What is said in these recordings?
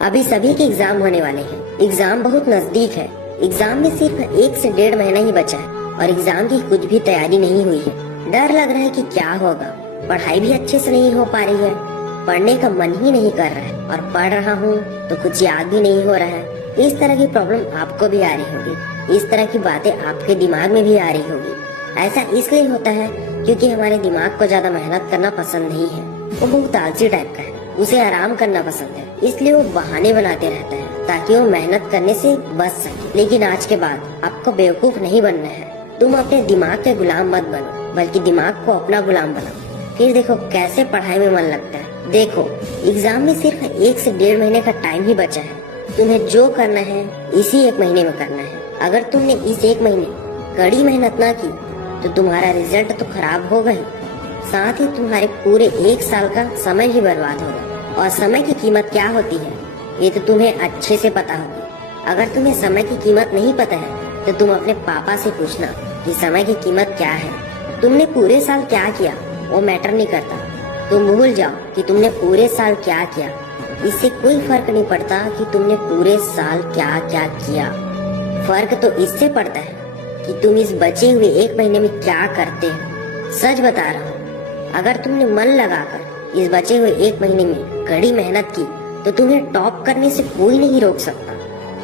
अभी सभी के एग्जाम होने वाले हैं। एग्जाम बहुत नजदीक है। एग्जाम में सिर्फ 1 से 1.5 महीना ही बचा है और एग्जाम की कुछ भी तैयारी नहीं हुई है। डर लग रहा है कि क्या होगा। पढ़ाई भी अच्छे से नहीं हो पा रही है। पढ़ने का मन ही नहीं कर रहा है और पढ़ रहा हूँ तो कुछ याद भी नहीं हो रहा है। इस तरह की प्रॉब्लम आपको भी आ रही होगी। इस तरह की बातें आपके दिमाग में भी आ रही होगी। ऐसा इसलिए होता है क्योंकि हमारे दिमाग को ज्यादा मेहनत करना पसंद नहीं है। वो बहुत आलसी टाइप का है। उसे आराम करना पसंद है, इसलिए वो बहाने बनाते रहता है ताकि वो मेहनत करने से बच सके। लेकिन आज के बाद आपको बेवकूफ नहीं बनना है। तुम अपने दिमाग के गुलाम मत बनो, बल्कि दिमाग को अपना गुलाम बनाओ। फिर देखो कैसे पढ़ाई में मन लगता है। देखो, एग्जाम में सिर्फ 1 से 1.5 महीने का टाइम ही बचा है। तुम्हें जो करना है इसी 1 महीने में करना है। अगर तुमने इस 1 महीने कड़ी मेहनत ना की तो तुम्हारा रिजल्ट तो खराब होगा ही, साथ ही तुम्हारे पूरे 1 साल का समय ही बर्बाद होगा। और समय की कीमत क्या होती है ये तो तुम्हें अच्छे से पता होगी। अगर तुम्हें समय की कीमत नहीं पता है तो तुम अपने पापा से पूछना कि समय की कीमत क्या है। तुमने पूरे साल क्या किया वो मैटर नहीं करता। तुम भूल जाओ कि तुमने पूरे साल क्या किया। इससे कोई फर्क नहीं पड़ता कि तुमने पूरे साल क्या क्या किया। फर्क तो इससे पड़ता है कि तुम इस बचे हुए 1 महीने में क्या करते हो। सच बता रहा हूँ, अगर तुमने मन लगाकर इस बचे हुए 1 महीने में कड़ी मेहनत की तो तुम्हें टॉप करने से कोई नहीं रोक सकता।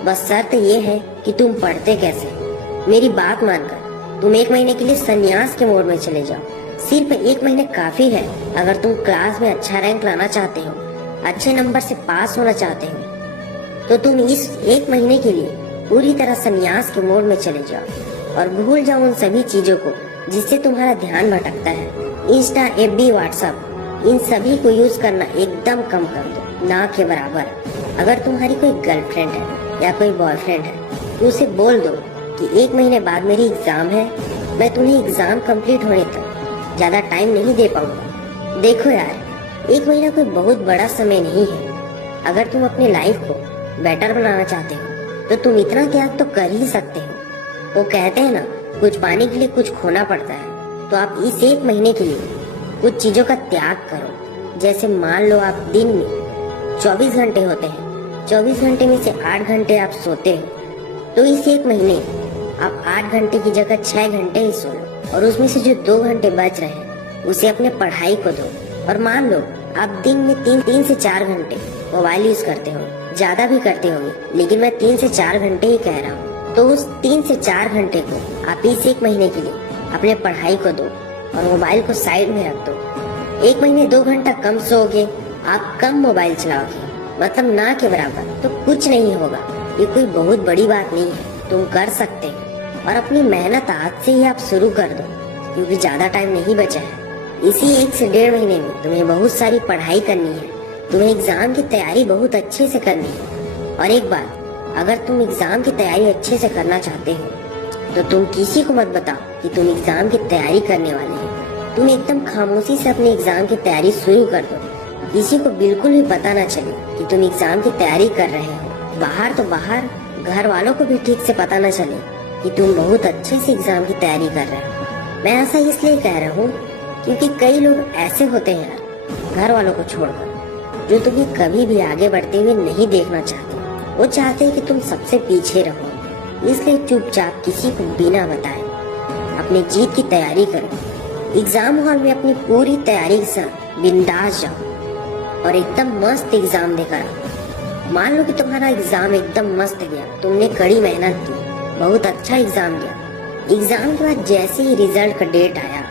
बस शर्त ये है कि तुम पढ़ते कैसे। मेरी बात मानकर तुम 1 महीने के लिए संन्यास के मोड में चले जाओ। सिर्फ 1 महीने काफी है। अगर तुम क्लास में अच्छा रैंक लाना चाहते हो, अच्छे नंबर से पास होना चाहते हो, तो तुम इस 1 महीने के लिए पूरी तरह संन्यास के मोड में चले जाओ और भूल जाओ उन सभी चीजों को जिससे तुम्हारा ध्यान भटकता है। इंस्टा, एफबी, व्हाट्सएप, इन सभी को यूज करना एकदम कम कर दो, ना के बराबर। अगर तुम्हारी कोई गर्लफ्रेंड है या कोई बॉयफ्रेंड है तो उसे बोल दो कि 1 महीने बाद मेरी एग्जाम है, मैं तुम्हें एग्जाम कंप्लीट होने तक ज्यादा टाइम नहीं दे पाऊंगा। देखो यार, 1 महीना कोई बहुत बड़ा समय नहीं है। अगर तुम अपनी लाइफ को बेटर बनाना चाहते हो तो तुम इतना त्याग तो कर ही सकते हो। वो कहते हैं ना, कुछ पाने के लिए कुछ खोना पड़ता है। तो आप इस 1 महीने के लिए कुछ चीजों का त्याग करो। जैसे मान लो आप दिन में 24 घंटे होते हैं, 24 घंटे में से 8 घंटे आप सोते हो, तो इस 1 महीने आप 8 घंटे की जगह 6 घंटे ही सो लो और उसमें से जो 2 घंटे बच रहे हैं उसे अपने पढ़ाई को दो। और मान लो आप दिन में 3 से 4 घंटे मोबाइल यूज करते हो, ज्यादा भी करते होंगे, लेकिन मैं 3 से 4 घंटे ही कह रहा हूँ। तो उस 3 से 4 घंटे को आप इस 1 महीने के लिए अपने पढ़ाई को दो और मोबाइल को साइड में रख दो। 1 महीने 2 घंटा कम सोओगे, आप कम मोबाइल चलाओगे, मतलब ना के बराबर, तो कुछ नहीं होगा। ये कोई बहुत बड़ी बात नहीं है, तुम कर सकते हो। और अपनी मेहनत आज से ही आप शुरू कर दो क्योंकि ज्यादा टाइम नहीं बचा है। इसी 1 से 1.5 महीने में तुम्हें बहुत सारी पढ़ाई करनी है। तुम्हें एग्जाम की तैयारी बहुत अच्छे से करनी है। और एक बात, अगर तुम एग्जाम की तैयारी अच्छे से करना चाहते हो तो तुम किसी को मत बताओ कि तुम एग्जाम की तैयारी करने वाले हो। तुम एकदम खामोशी से अपने एग्जाम की तैयारी शुरू कर दो। किसी को बिल्कुल भी पता ना चले कि तुम एग्जाम की तैयारी कर रहे हो। बाहर तो बाहर, घर वालों को भी ठीक से पता ना चले कि तुम बहुत अच्छे से एग्जाम की तैयारी कर रहे हो। मैं ऐसा इसलिए कह रहा हूँ क्योंकि कई लोग ऐसे होते हैं यार, घर वालों को छोड़कर, जो तुम्हें कभी भी आगे बढ़ते हुए नहीं देखना चाहते। वो चाहते हैं कि तुम सबसे पीछे रहो। इसलिए चुपचाप किसी को बिना बताए अपनी जीत की तैयारी करो। एग्जाम हॉल में अपनी पूरी तैयारी के साथ बिंदास जाओ और एकदम मस्त एग्जाम देकर आओ। मान लो कि तुम्हारा एग्जाम एकदम मस्त गया, तुमने कड़ी मेहनत की, बहुत अच्छा एग्जाम दिया। एग्जाम के बाद जैसे ही रिजल्ट का डेट आया,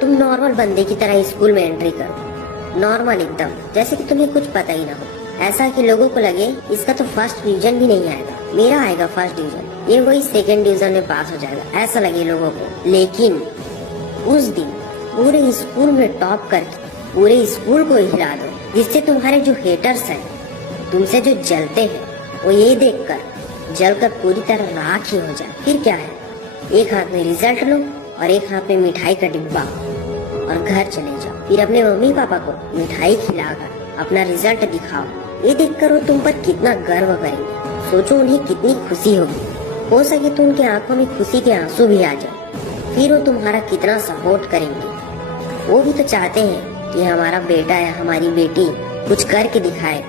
तुम नॉर्मल बंदे की तरह स्कूल में एंट्री करो, नॉर्मल एकदम, जैसे कि तुम्हें कुछ पता ही ना हो। ऐसा कि लोगों को लगे इसका तो फर्स्ट डिवीजन भी नहीं आएगा, मेरा आएगा फर्स्ट डिवीजन, ये वही सेकंड डिवीजन में पास हो जाएगा, ऐसा लगे लोगों को। लेकिन उस दिन पूरे स्कूल में टॉप करके पूरे स्कूल को हिला दो, जिससे तुम्हारे जो हेटर्स हैं, तुमसे जो जलते हैं, वो ये देखकर जलकर पूरी तरह राख ही हो जाए। फिर क्या है, एक हाथ में रिजल्ट लो और एक हाथ में मिठाई का डिब्बा और घर चले जाओ। फिर अपने मम्मी पापा को मिठाई खिलाकर अपना रिजल्ट दिखाओ। ये देखकर वो तुम पर कितना गर्व करेंगे। सोचो उन्हें कितनी खुशी होगी। हो सके तो उनके आंखों में खुशी के आंसू भी आ जाए। फिर वो तुम्हारा कितना सपोर्ट करेंगे। वो भी तो चाहते हैं कि हमारा बेटा या हमारी बेटी कुछ करके दिखाए।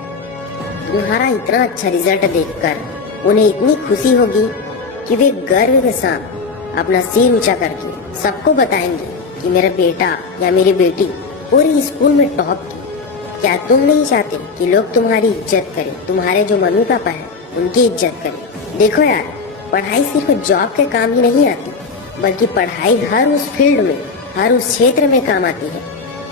तुम्हारा इतना अच्छा रिजल्ट देखकर उन्हें इतनी खुशी होगी कि वे गर्व के साथ अपना सिर ऊंचा करके सबको बताएंगे कि मेरा बेटा या मेरी बेटी पूरे स्कूल में टॉप की। क्या तुम नहीं चाहते कि लोग तुम्हारी इज्जत करें, तुम्हारे जो मम्मी पापा हैं उनकी इज्जत करें? देखो यार, पढ़ाई सिर्फ जॉब के काम ही नहीं आती, बल्कि पढ़ाई हर उस फील्ड में, हर उस क्षेत्र में काम आती है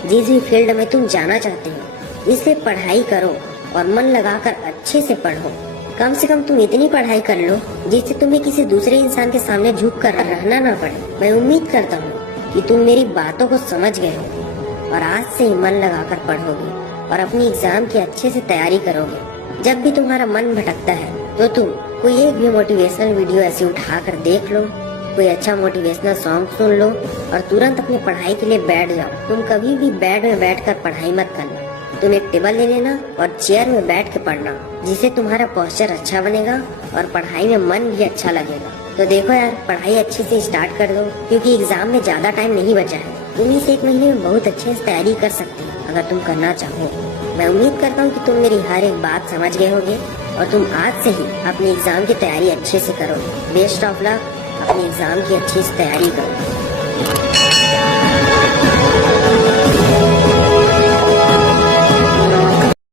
जिस भी फील्ड में तुम जाना चाहते हो। इसलिए पढ़ाई करो और मन लगाकर अच्छे से पढ़ो। कम से कम तुम इतनी पढ़ाई कर लो जिससे तुम्हें किसी दूसरे इंसान के सामने झुक कर रहना ना पड़े। मैं उम्मीद करता हूँ कि तुम मेरी बातों को समझ गए हो और आज से ही मन लगाकर पढ़ोगे और अपनी एग्जाम की अच्छे से तैयारी करोगे। जब भी तुम्हारा मन भटकता है तो तुम कोई एक भी मोटिवेशनल वीडियो ऐसे उठाकर देख लो, कोई अच्छा मोटिवेशनल सॉन्ग सुन लो और तुरंत अपनी पढ़ाई के लिए बैठ जाओ। तुम कभी भी बेड में बैठकर पढ़ाई मत करना, तुम एक टेबल ले लेना और चेयर में बैठ के पढ़ना, जिससे तुम्हारा पोस्चर अच्छा बनेगा और पढ़ाई में मन भी अच्छा लगेगा। तो देखो यार, पढ़ाई अच्छे से स्टार्ट कर दो क्योंकि एग्जाम में ज्यादा टाइम नहीं बचा है। तुम इस एक महीने में बहुत अच्छे से तैयारी कर सकते हो अगर तुम करना चाहो। मैं उम्मीद करता हूँ कि तुम मेरी हर एक बात समझ गए होगे और तुम आज से ही अपने एग्जाम की तैयारी अच्छे से करोगे। बेस्ट ऑफ लक, अपने एग्जाम की अच्छी से तैयारी करो।